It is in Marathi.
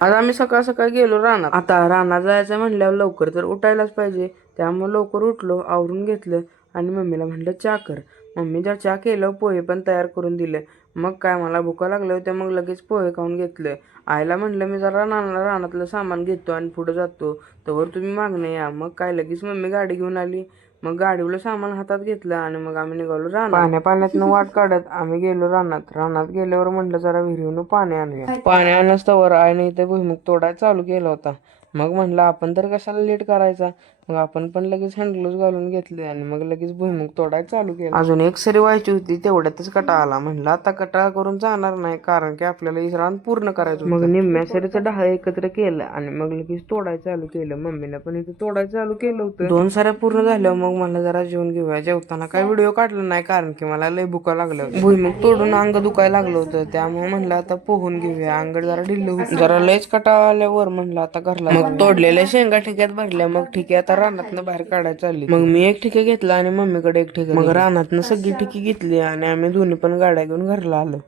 आज आम्ही सकाळ सकाळ गेलो रानात. आता रानात जायचं म्हणल्यावर लवकर तर उठायलाच पाहिजे. त्यामुळे लवकर उठलो, आवरून घेतलं आणि मम्मीला म्हटलं चहा कर. मम्मी जर चहा केलं, पोहे पण तयार करून दिले. मग काय मला भुका लागल्या होत्या, मग लगेच पोहे खाऊन घेतले. आईला म्हटलं मी जरा रानातलं सामान घेतो आणि पुढे जातो, तोवर तुम्ही मागणे या. मग काय लगेच मम्मी गाडी घेऊन आली. मग गाडीवलं सामान हातात घेतलं आणि मग आम्ही निघालो रानात. पाण्यातनं वाट काढत आम्ही गेलो रानात. रानात गेल्यावर म्हटलं जरा विहिरीवरून पाणी आणूया. पाणी आणस्तवर आईने इथे भुईमुग तोडायला चालू केला होता. मग म्हणलं आपण तर कशाला लेट करायचा. मग आपण पण लगेच हँडग्लोव्ज घालून घेतले आणि मग लगेच भुईमुग तोडायला चालू केलं. अजून एक सरी व्हायची होती, तेवढ्यातच कटाळा आला. म्हणलं आता कटाळा करून जाणार नाही, कारण की आपल्याला ही रान पूर्ण करायचं होतं. मग निम्म्या सरीचं डहाळ एकत्र केलं आणि मग लगेच तोडायला चालू केलं. मम्मीने पण इथे तोडायला चालू केलं होतं. 2 साऱ्या पूर्ण झाल्या. मग मला जरा जेवून घेऊया. जेवताना काय व्हिडिओ काढला नाही, कारण की मला लय भुका लागल्या होत्या. भुईमुग तोडून अंग दुखायला लागलं होतं, त्यामुळे म्हणलं आता पोहून घेऊया. अंग जरा ढिल्लं होतं. जरा लयच कटाळा आल्यावर म्हणलं आता घरला. मग तोडलेल्या शेंगा ठिक्यात भरल्या. मग ठिके आता रानातनं बाहेर काढायला चालली. मग मी एक ठिके घेतला आणि मम्मीकडे एक ठिके. मग रानातनं सगळी ठिकी घेतली आणि आम्ही दोन्ही पण गाड्या घेऊन घरला आलो.